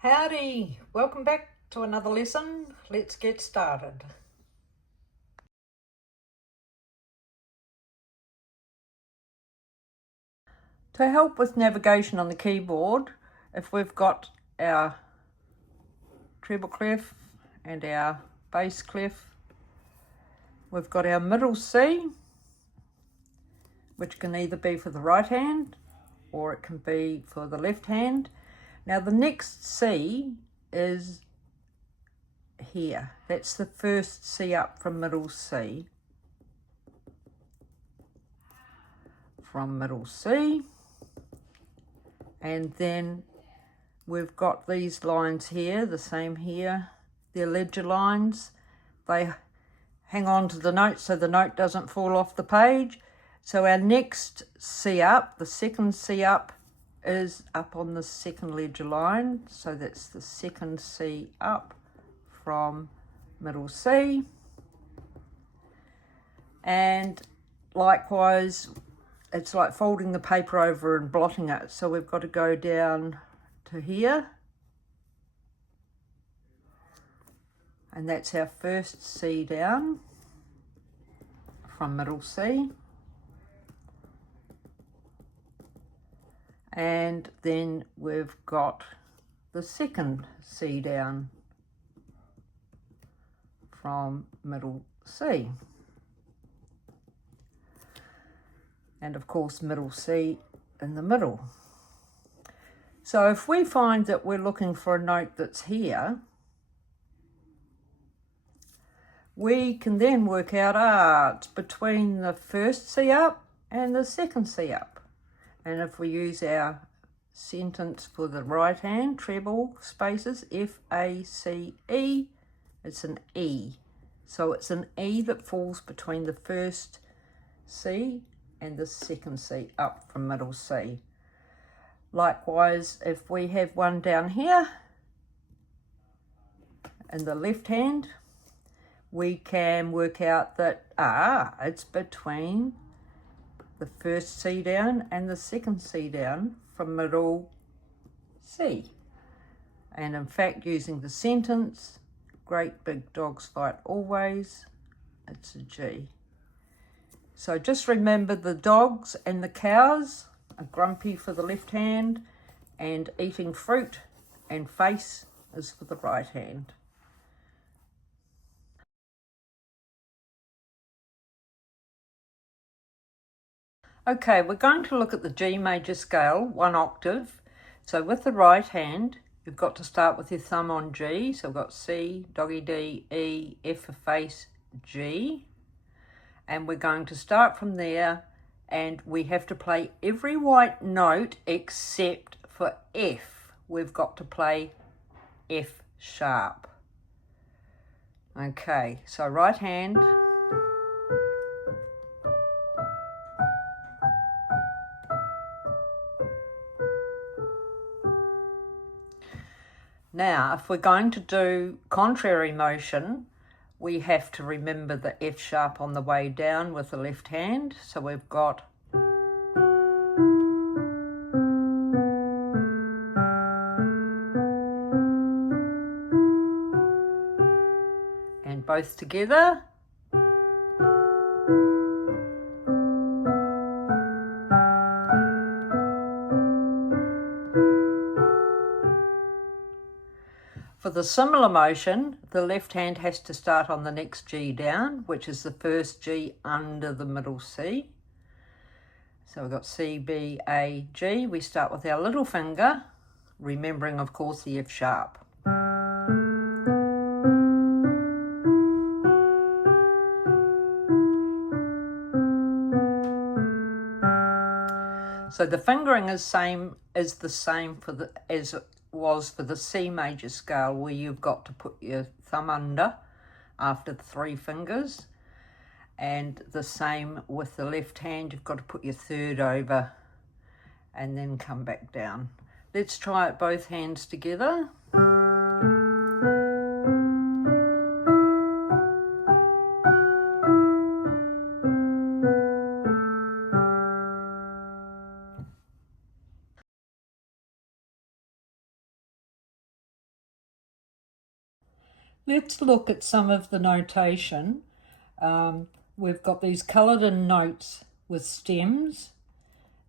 Howdy! Welcome back to another lesson. Let's get started. To help with navigation on the keyboard, if we've got our treble clef and our bass clef, we've got our middle C, which can either be for the right hand or it can be for the left hand. Now the next C is here. That's the first C up from middle C. From middle C. And then we've got these lines here, the same here. They're ledger lines. They hang on to the note so the note doesn't fall off the page. So our next C up, the second C up, is up on the second ledger line. So that's the second C up from middle C. And likewise, it's like folding the paper over and blotting it. So we've got to go down to here. And that's our first C down from middle C. And then we've got the second C down from middle C. And of course middle C in the middle. So if we find that we're looking for a note that's here, we can then work out, it's between the first C up and the second C up. And if we use our sentence for the right hand, treble spaces, F-A-C-E, it's an E. So it's an E that falls between the first C and the second C up from middle C. Likewise, if we have one down here in the left hand, we can work out that it's between the first C down and the second C down from middle C. And in fact, using the sentence, great big dogs fight always, it's a G. So just remember the dogs and the cows are grumpy for the left hand, and eating fruit and face is for the right hand. Okay, we're going to look at the G major scale, 1 octave. So with the right hand, you've got to start with your thumb on G. So we've got C, doggy D, E, F for face, G. And we're going to start from there, and we have to play every white note except for F. We've got to play F sharp. Okay, so right hand. Now, if we're going to do contrary motion, we have to remember the F sharp on the way down with the left hand. So we've got and both together. For the similar motion, the left hand has to start on the next G down, which is the first G under the middle C. So we've got C, B, A, G. We start with our little finger, remembering, of course, the F sharp. So the fingering is the same for the as it was for the C major scale, where you've got to put your thumb under after the 3 fingers, and the same with the left hand, you've got to put your third over and then come back down. Let's try it both hands together. Let's look at some of the notation. We've got these coloured in notes with stems.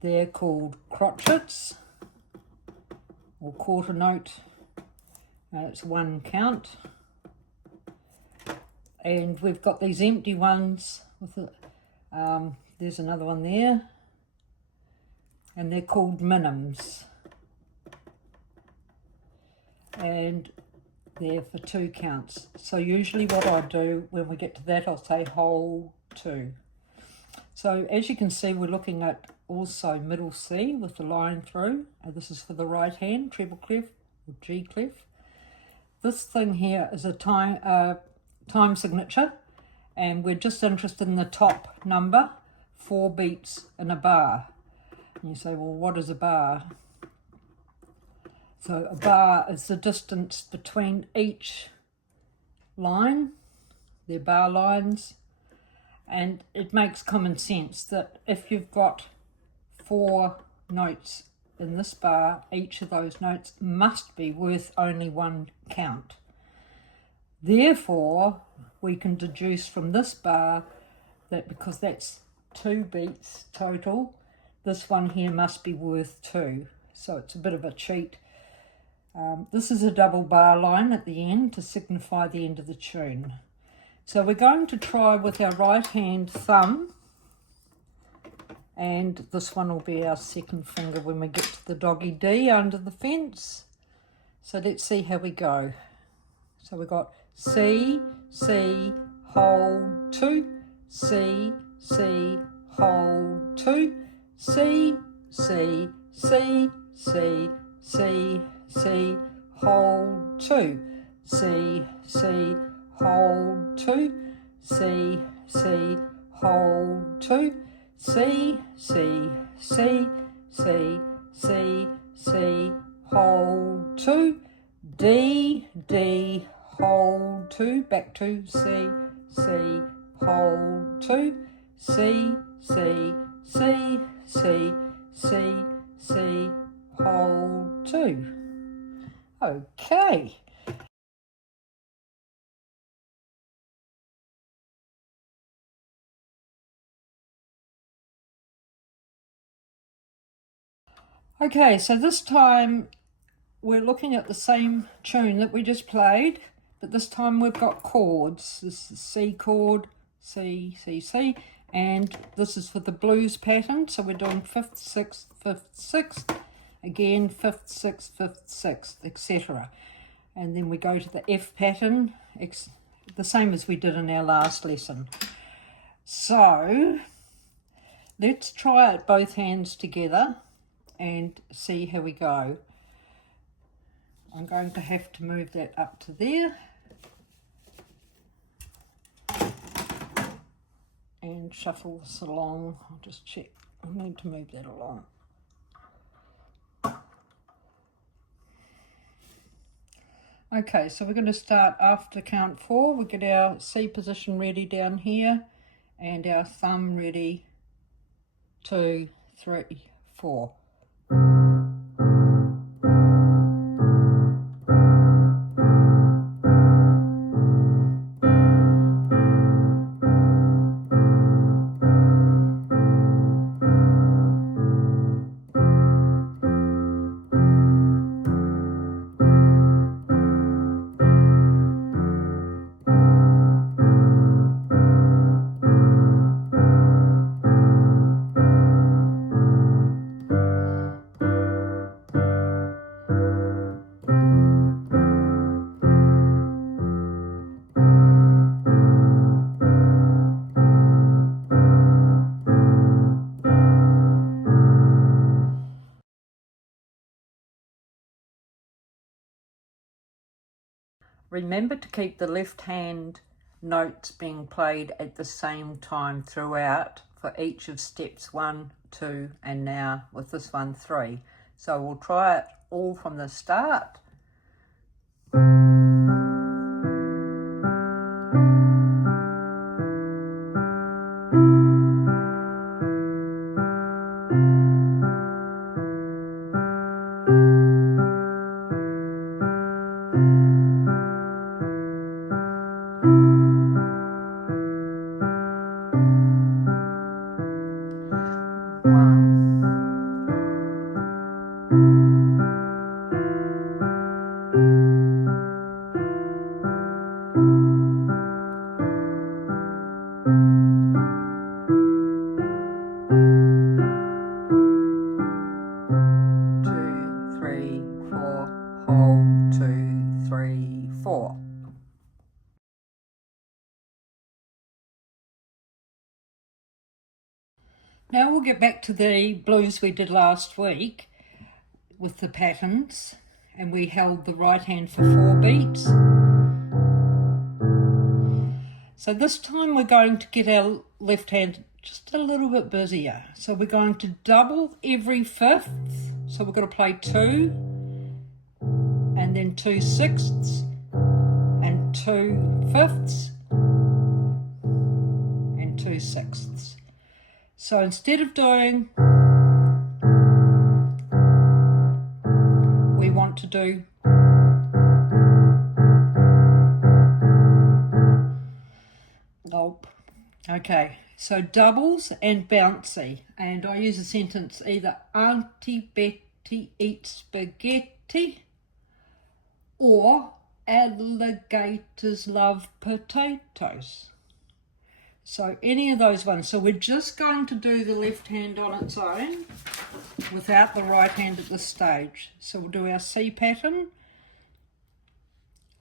They're called crotchets or quarter note. It's one count. And we've got these empty ones with there's another one there, and they're called minims, and they're for 2 counts. So usually what I do when we get to that, I'll say whole 2. So as you can see, we're looking at also middle C with the line through, and this is for the right hand, treble clef or G clef. This thing here is a time signature, and we're just interested in the top number, 4 beats in a bar. And you say, well, what is a bar? So a bar is the distance between each line. They're bar lines, and it makes common sense that if you've got 4 notes in this bar, each of those notes must be worth only 1 count. Therefore, we can deduce from this bar that because that's 2 beats total, this one here must be worth 2. So it's a bit of a cheat. This is a double bar line at the end to signify the end of the tune. So we're going to try with our right hand thumb, and this one will be our second finger when we get to the doggy D under the fence. So let's see how we go. So we've got C, C, hold 2, C, C, hold 2, C, C, C, C, C, C, hold 2, C, C, hold 2, C, C, hold 2, C, C, C, C, C, C, hold 2, D, D, hold 2, back to C, C, hold 2, C, C, C, C, C, C, hold 2. Okay. Okay, so this time we're looking at the same tune that we just played, but this time we've got chords. This is C chord, C, C, C, and this is for the blues pattern. So we're doing 5th, 6th, 5th, 6th, again 5th, 6th, 5th, 6th, etc. And then we go to the F pattern, the same as we did in our last lesson. So let's try it both hands together and see how we go. I'm going to have to move that up to there and shuffle this along. I'll just check. I need to move that along. Okay, so we're going to start after count 4. We'll get our C position ready down here and our thumb ready. 2, 3, 4. Remember to keep the left hand notes being played at the same time throughout for each of steps 1, 2, and now with this one 3. So we'll try it all from the start. Hold, 2, 3, 4. Now we'll get back to the blues we did last week with the patterns, and we held the right hand for 4 beats. So this time we're going to get our left hand just a little bit busier. So we're going to double every fifth. So we're going to play 2 and then 2 sixths and 2 fifths and 2 sixths. So instead of doing, we want to do okay, so doubles and bouncy, and I use a sentence either Auntie Betty eats spaghetti or alligators love potatoes. So any of those ones. So we're just going to do the left hand on its own without the right hand at this stage. So we'll do our C pattern.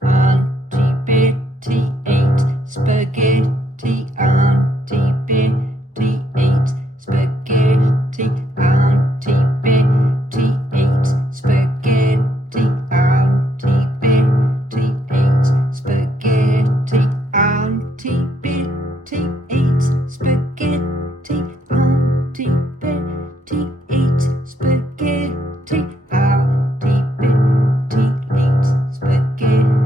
Auntie Betty eats spaghetti. Auntie Betty eats spaghetti. Auntie Betty eats spaghetti. Auntie Betty eats spaghetti. Auntie Betty eats spaghetti. Auntie Betty eats spaghetti. Auntie Betty eats spaghetti.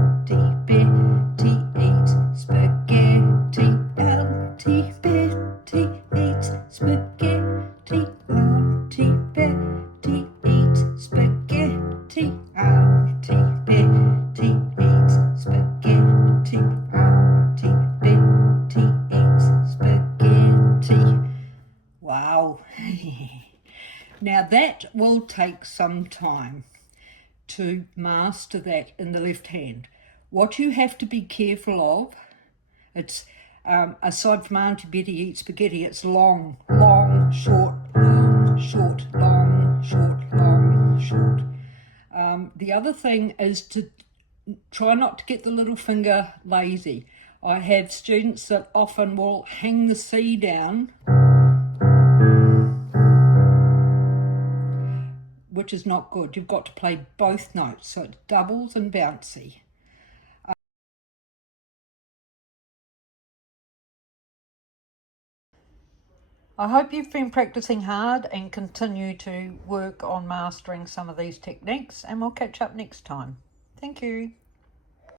Auntie Betty eats spaghetti. Auntie Betty eats spaghetti. Auntie Betty eats spaghetti. Auntie Betty eats spaghetti. Auntie Betty eats spaghetti. Wow. Now that will take some time to master that in the left hand. What you have to be careful of, it's aside from Auntie Betty eats spaghetti, it's long, long, short, long, short, long, short, long, short. The other thing is to try not to get the little finger lazy. I have students that often will hang the C down, which is not good. You've got to play both notes, so it's doubles and bouncy. I hope you've been practicing hard and continue to work on mastering some of these techniques, and we'll catch up next time. Thank you.